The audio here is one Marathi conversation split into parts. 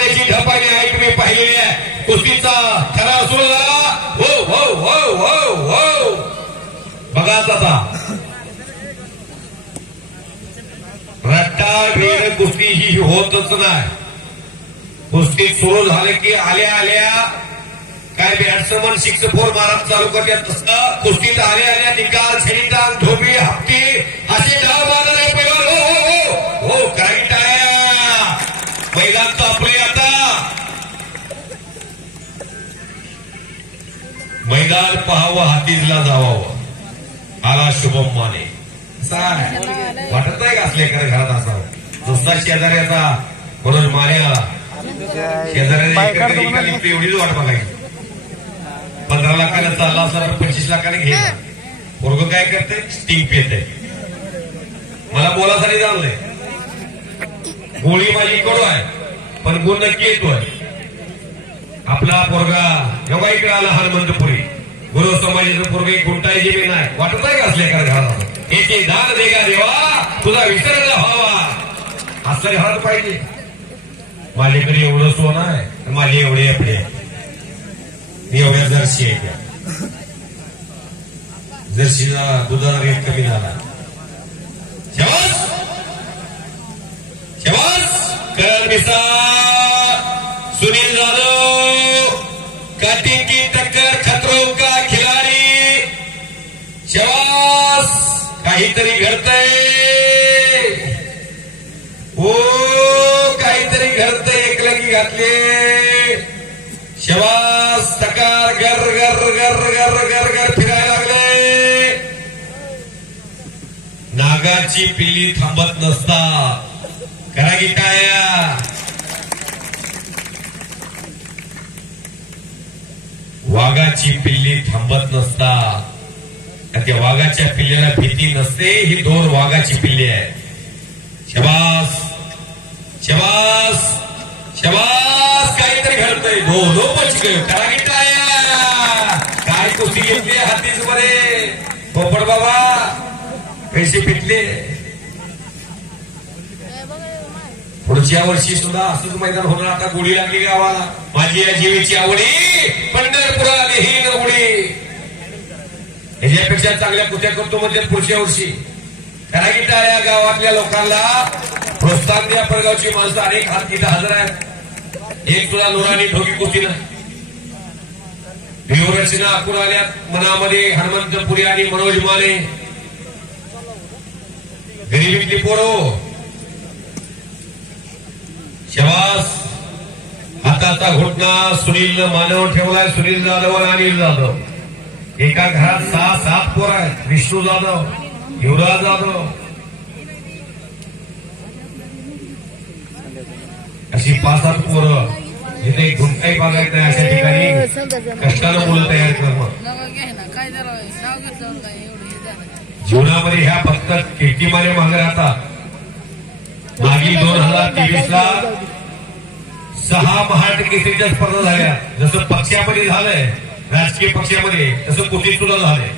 करण्याची झपानी आहे तुम्ही पाहिलेली आहे. कुस्तीचा खरा सुरू झाला. हो हो हो हो हो बघा आता रट्टाळवीर कुस्ती ही होतच नाही. कुस्ती सुरू झालं की आल्या आल्या काय बॅट्समन 6-4 मारत चालू करतात तसं कुस्तीत आल्या आल्या निकाल छेडीटान धोबी हप्ती असे डाव मारत आहे पैलवान. हो हो हो काही टाळ्या. मैदान तापले आता. मैदान पाहावं हातीजला जावावं. आला शुभम माने. वाटत नाही का असले घरात असावं. दुसरा शेजाऱ्याचा म्हणून माने आला. शेजाऱ्याने एवढीच वाट बघायची. 15 लाखाने चालला असला तर 25 लाखाने घ्यायचा. पोरग काय करते स्टिंग पेते. मला बोलासाठी जाणलंय. गोळी माझी कडू आहे पण गुण नक्की येतोय. आपला पोरगा एवढा इकडे आला हनुमंतपुरी गुरु समाजाचं पोरग एक गुंटाई जे नाही. वाटत नाही का असले घरात एक दान देगा देवा तुझा विसर न व्हावा असं घरात पाहिजे. माझ्याकडे एवढं सोनं आहे माझे एवढे आपले एवढ्या जर्सी आहे. जर्सीला दुधाचा रेट कमी झाला. शाबास शाबास. करण मिसा सुनील जाधव कटिंग की टक्कर खतरों का खिलाडी. शाबास. काहीतरी घडतंय. हो काहीतरी घडतंय. एक लगी घातले. शबास. सकार गर गर गर गर गर गर फिरायला लागले. नागाची पिल्ली थांबत नसतात. करा की टाळ्या. वाघाची पिल्ली थांबत नसतात. त्या वाघाच्या पिल्ल्याला भीती नसते. ही 2 वाघाची पिल्ली आहे. शबास शबास शबास. काहीतरी घडतंय. धो पचक करा की टाळ्या. काय कुस्ती घेतली हातीच मध्ये. पोपट बाबा पैसे पिटले. पुढच्या वर्षी सुद्धा असंच मैदान होणार. आता गोळी लागली गावाला. माझी या जीवेची आवडी पंढरपुरात ही नवडी. ह्याच्यापेक्षा चांगल्या कुस्त्या करतो म्हणजे पुढच्या वर्षी. करा की टाळ्या. गावातल्या लोकांना प्रोत्साहन द्या. परगावची माणसं अनेक हात तिथं हजर आहेत. एक तुला लोरानी ढोकी कुस्ती नाही. व्यूवररचना आखून आल्यात मनामध्ये. हनुमंतपुरी आणि मनोज माने गरिबीतली पोरो. शबास. हाताचा घोटणा सुनीलनं मानव ठेवलाय. सुनील जाधव आणि अनिल जाधव. एका घरात 6-7 पोर आहेत. विष्णू जाधव युवराज जाधव अशी 5-7 पोरं. जिथे गुंठाई बागायत नाही अशा ठिकाणी कष्टानं मुलं तयार करणं. जीवनामध्ये ह्या फक्त कीर्तिमाने मागे राहतात. मागील 2023ला 6 महाराष्ट्र केसरीच्या स्पर्धा झाल्या. जसं पक्षामध्ये झालंय राजकीय पक्षामध्ये तसं कुस्तीत सुद्धा झालंय.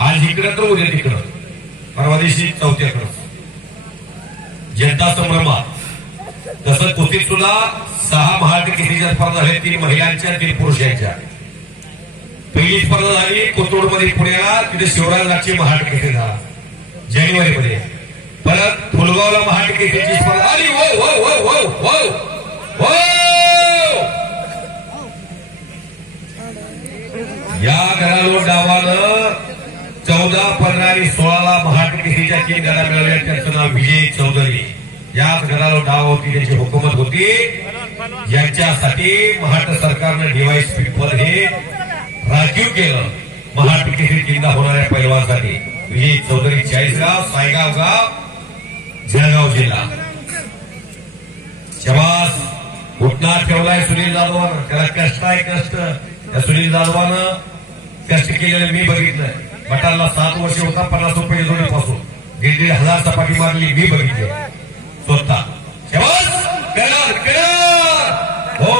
आज इकडं तर उद्या तिकडं. परवा दिवशी 4थ्याकडं जनता संभ्रमात. तसं कुस्तीत सुद्धा 6 महाराष्ट्र केसरीच्या स्पर्धा झाल्या. 3 महिलांच्या 3 पुरुषांच्या. पहिली स्पर्धा झाली कोथरूडमध्ये पुण्याला. तिथे शिवराजची महाराष्ट्र केसरी झाला जानेवारीमध्ये. परत फुलगावला महाराष्ट्र केसरीची स्पर्धा आली. हो हो हो हो हो हो. या घरालोट डावानं 14, 15 आणि 16ला महाराष्ट्र केसरीच्या 3 गदा मिळवल्या. त्यांचं नाव विजय चौधरी. याच घरालोट डाव होती. त्यांची हुकूमत होती. यांच्यासाठी महाराष्ट्र सरकारनं डीवायएसपी पद हे राखीव केलं. महाराष्ट्र केसरी किल्ला होणाऱ्या पैलवानसाठी. विजय चौधरी 40गाव सायगाव गाव जळगाव जिल्हा. शबास. घुटना ठेवलाय सुनील जाधवानं. त्याला कष्ट आहे. कष्ट त्या सुनील जाधवानं कष्ट केलेलं मी बघितलंय. गटाला 7 वर्ष होता. 50 रुपये जोडीपासून 1,500 चपाती मारली मी बघितली स्वतः. शबास. हो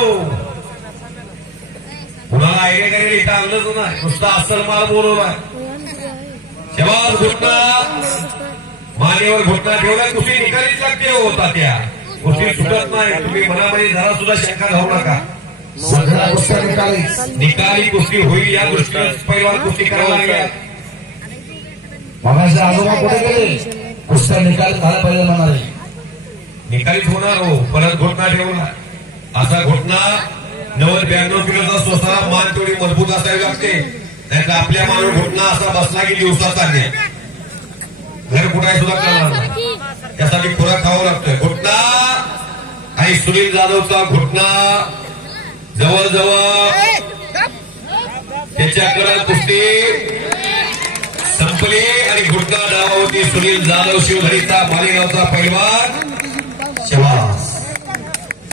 कुणाला आयडिया करायला इथं आणलंच नाही. नुसता असल माल बोलवलाय. शबास. घुटना मानेवर घुटना ठेवलाय. कुठे निकालीच लागते होता त्या कुस्ती सुटत नाही. तुम्ही मनामध्ये जरा सुद्धा शंका घालू नका. सगळ्या कुस्त्या निकाली निकाली कुस्ती होईल या दृष्टीने पहिलवान कुस्ती करायला लागल्या. मगाशी आजोबा कुठे गेले? कुस्त्या निकाल झाला पाहिजे म्हणाले. निकालीच होणार हो. परत घोटणा ठेवला. असा घोटणा 90-92 किलोचा स्वतः मान तेवढी मजबूत असावी लागते. नाही तर आपल्या मानून घोटणा असा बसला की दिवसात चालणे घर कुठे सुद्धा करणार नाही. त्यासाठी खुराक खावा लागतोय. घोटणा आणि सुनील जाधवचा घोटणा जवळजवळ त्याच्याकडे कुस्ती संपली आणि घोटणा डावावरती सुनील जाधव शिवहरीचा मालेगावचा पैलवान